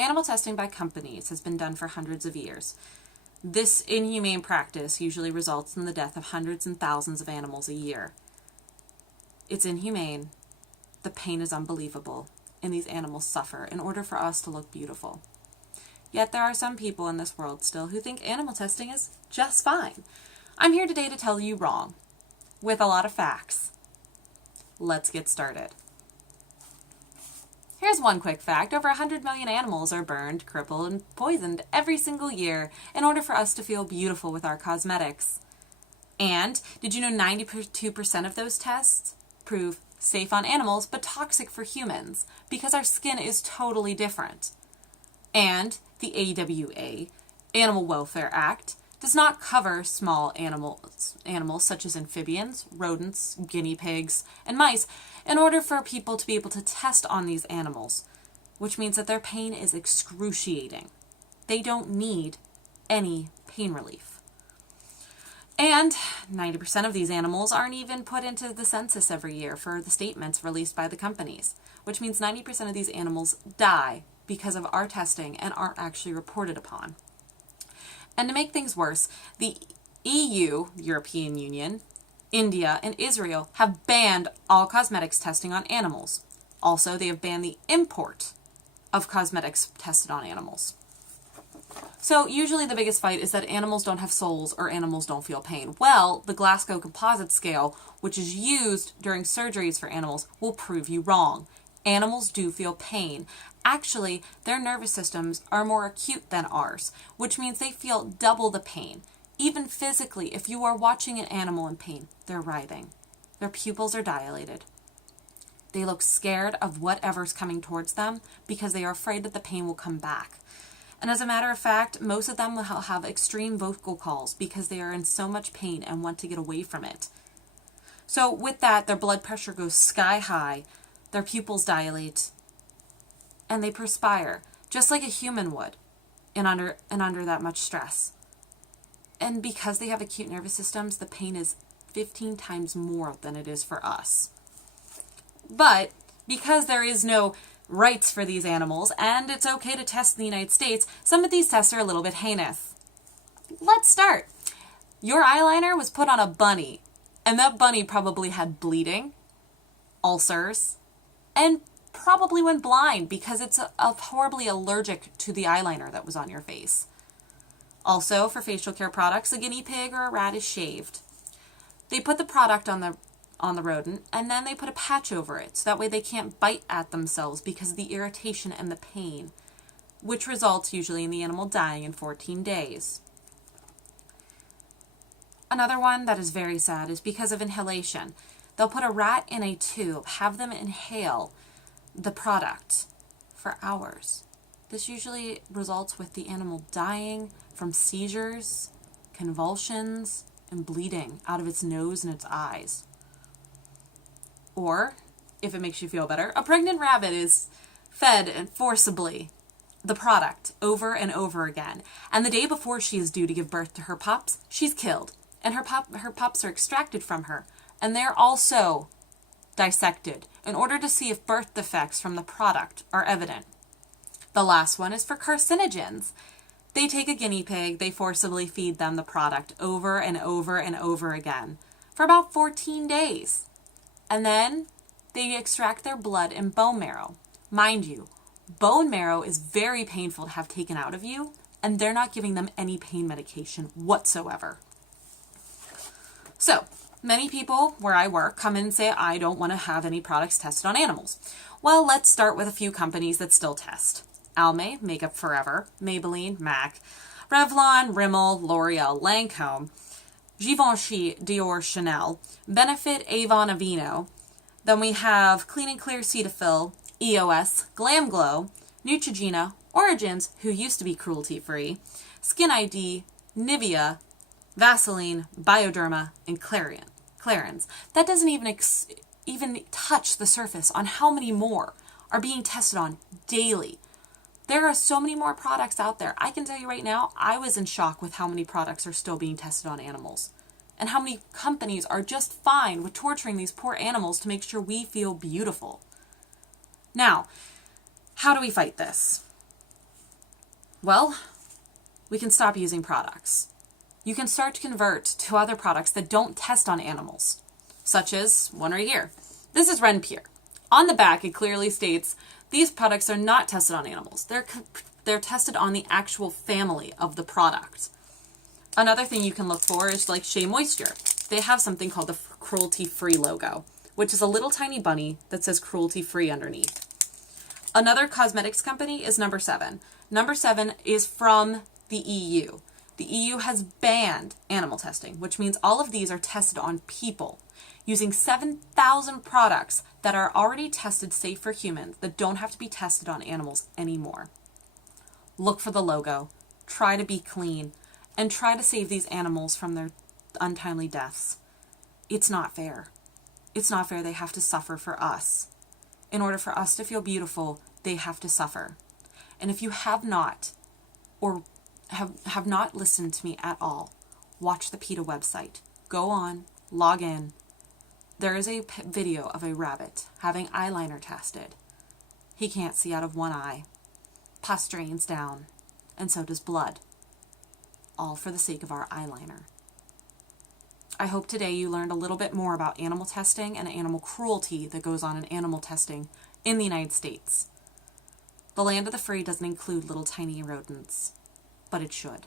Animal testing by companies has been done for hundreds of years. This inhumane practice usually results in the death of hundreds and thousands of animals a year. It's inhumane, the pain is unbelievable, and these animals suffer in order for us to look beautiful. Yet there are some people in this world still who think animal testing is just fine. I'm here today to tell you wrong, with a lot of facts. Let's get started. Here's one quick fact. Over 100 million animals are burned, crippled, and poisoned every single year in order for us to feel beautiful with our cosmetics. And did you know 92% of those tests prove safe on animals but toxic for humans because our skin is totally different? And the AWA, Animal Welfare Act, does not cover small animals such as amphibians, rodents, guinea pigs, and mice in order for people to be able to test on these animals, which means that their pain is excruciating. They don't need any pain relief. And 90% of these animals aren't even put into the census every year for the statements released by the companies, which means 90% of these animals die because of our testing and aren't actually reported upon. And to make things worse, the EU, European Union, India, and Israel have banned all cosmetics testing on animals. Also, they have banned the import of cosmetics tested on animals. So usually the biggest fight is that animals don't have souls or animals don't feel pain. Well, the Glasgow Composite Scale, which is used during surgeries for animals, will prove you wrong. Animals do feel pain. Actually, their nervous systems are more acute than ours, which means they feel double the pain. Even physically, if you are watching an animal in pain, they're writhing. Their pupils are dilated. They look scared of whatever's coming towards them because they are afraid that the pain will come back. And as a matter of fact, most of them will have extreme vocal calls because they are in so much pain and want to get away from it. So with that, their blood pressure goes sky high, their pupils dilate, and they perspire, just like a human would, and under that much stress. And because they have acute nervous systems, the pain is 15 times more than it is for us. But because there is no rights for these animals, and it's okay to test in the United States, some of these tests are a little bit heinous. Let's start. Your eyeliner was put on a bunny, and that bunny probably had bleeding, ulcers, and probably went blind because it's horribly allergic to the eyeliner that was on your face. Also, for facial care products, a guinea pig or a rat is shaved. They put the product on the rodent, and then they put a patch over it, so that way they can't bite at themselves because of the irritation and the pain, which results usually in the animal dying in 14 days. Another one that is very sad is because of inhalation. They'll put a rat in a tube, have them inhale the product for hours. This usually results with the animal dying from seizures, convulsions, and bleeding out of its nose and its eyes. Or, if it makes you feel better, a pregnant rabbit is fed and forcibly the product over and over again. And the day before she is due to give birth to her pups, she's killed. And her pups are extracted from her. And they're also dissected in order to see if birth defects from the product are evident. The last one is for carcinogens. They take a guinea pig, they forcibly feed them the product over and over and over again for about 14 days. And then they extract their blood and bone marrow. Mind you, bone marrow is very painful to have taken out of you, and they're not giving them any pain medication whatsoever. So, many people where I work come in and say, I don't want to have any products tested on animals. Well, let's start with a few companies that still test. Almay, Makeup Forever, Maybelline, MAC, Revlon, Rimmel, L'Oreal, Lancome, Givenchy, Dior, Chanel, Benefit, Avon, Aveeno. Then we have Clean & Clear, Cetaphil, EOS, Glam Glow, Neutrogena, Origins, who used to be cruelty-free, Skin ID, Nivea, Vaseline, Bioderma, and Clarins. That doesn't even touch the surface on how many more are being tested on daily. There are so many more products out there. I can tell you right now, I was in shock with how many products are still being tested on animals and how many companies are just fine with torturing these poor animals to make sure we feel beautiful. Now, how do we fight this? Well, we can stop using products. You can start to convert to other products that don't test on animals, such as one right here. This is Renpure. On the back, it clearly states these products are not tested on animals. They're tested on the actual family of the product. Another thing you can look for is like Shea Moisture. They have something called the cruelty-free logo, which is a little tiny bunny that says cruelty-free underneath. Another cosmetics company is Number 7. Number 7 is from the EU. The EU has banned animal testing, which means all of these are tested on people, using 7,000 products that are already tested safe for humans that don't have to be tested on animals anymore. Look for the logo, try to be clean, and try to save these animals from their untimely deaths. It's not fair. It's not fair they have to suffer for us. In order for us to feel beautiful, they have to suffer. And if you have not, or have not listened to me at all, watch the PETA website. Go on, log in. There is a video of a rabbit having eyeliner tested. He can't see out of one eye. Pus drains down, and so does blood. All for the sake of our eyeliner. I hope today you learned a little bit more about animal testing and animal cruelty that goes on in animal testing in the United States. The land of the free doesn't include little tiny rodents, but it should.